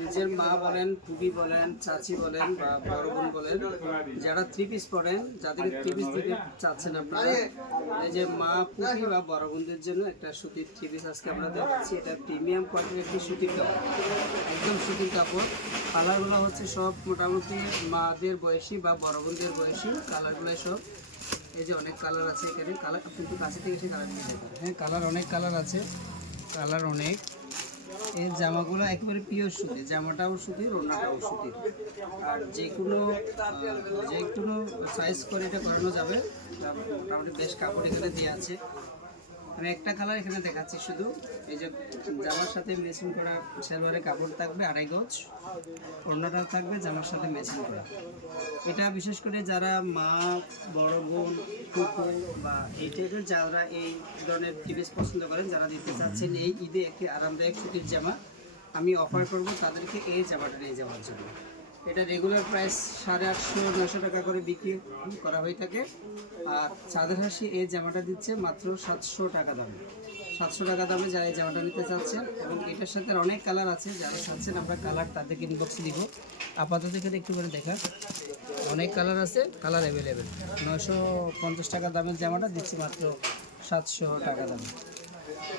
নিজের মা বলেন, ফুপি বলেন, চাচি বলেন বা বড় বোন বলেন, যারা থ্রি পিস পরেন, যাদেরকে থ্রি পিস দিতে চাচ্ছেন আপনারা, এই যে মা, ফুপি বা বড় বোনদের জন্য একটা সুতির থ্রি পিস আজকে আমরা দেখাচ্ছি। এটা প্রিমিয়াম কোয়ালিটির একটি সুতির কাপড়, একদম সুতির কাপড়। কালারগুলো হচ্ছে সব মোটামুটি মাদের বয়সী বা বড় বোনদের বয়সী কালারগুলো সব। এই যে অনেক কালার আছে এখানে, কালার আপনি একটু কাছে থেকে এসে কালার নিয়ে যাবেন। হ্যাঁ, কালার অনেক কালার আছে, কালার অনেক। এই জামাগুলো একেবারে পিওর সুতি, জামাটাও সুতির, ওড়নাটাও সুতির। আর যে কোনো সাইজ করে এটা করানো যাবে। মোটামুটি বেশ কাপড় এখানে দেওয়া আছে। আমি একটা কালার এখানে দেখাচ্ছি শুধু। এই যে জামার সাথে ম্যাচিং করা সালোয়ারের কাপড় থাকবে 2.5 গজ, ওড়নাটা থাকবে জামার সাথে ম্যাচিং করা। এটা বিশেষ করে যারা মা, বড় বোন, ফুফু বা এই টাইপের যারা এই ধরনের টিভিস পছন্দ করেন, যারা দিতে চাচ্ছেন এই ঈদে একটি আরামদায়ক সুতির জামা, আমি অফার করব তাদেরকে এই জামাটা নিয়ে যাওয়ার জন্য। এটা রেগুলার প্রাইস 850-900 টাকা করে বিক্রি করা হয়ে থাকে। আর চাঁদের হাসি এই জামাটা দিচ্ছে মাত্র 700 টাকা দামে। 700 টাকা দামে যারা এই জামাটা নিতে চাচ্ছেন, এবং এটার সাথে অনেক কালার আছে, যারা চাচ্ছেন আমরা কালার তাদেরকে ইনবক্সে দিব। আপাতত এখানে একটু করে দেখা, অনেক কালার আছে, কালার অ্যাভেলেবেল। 950 টাকা দামের জামাটা দিচ্ছি মাত্র 700 টাকা দামে।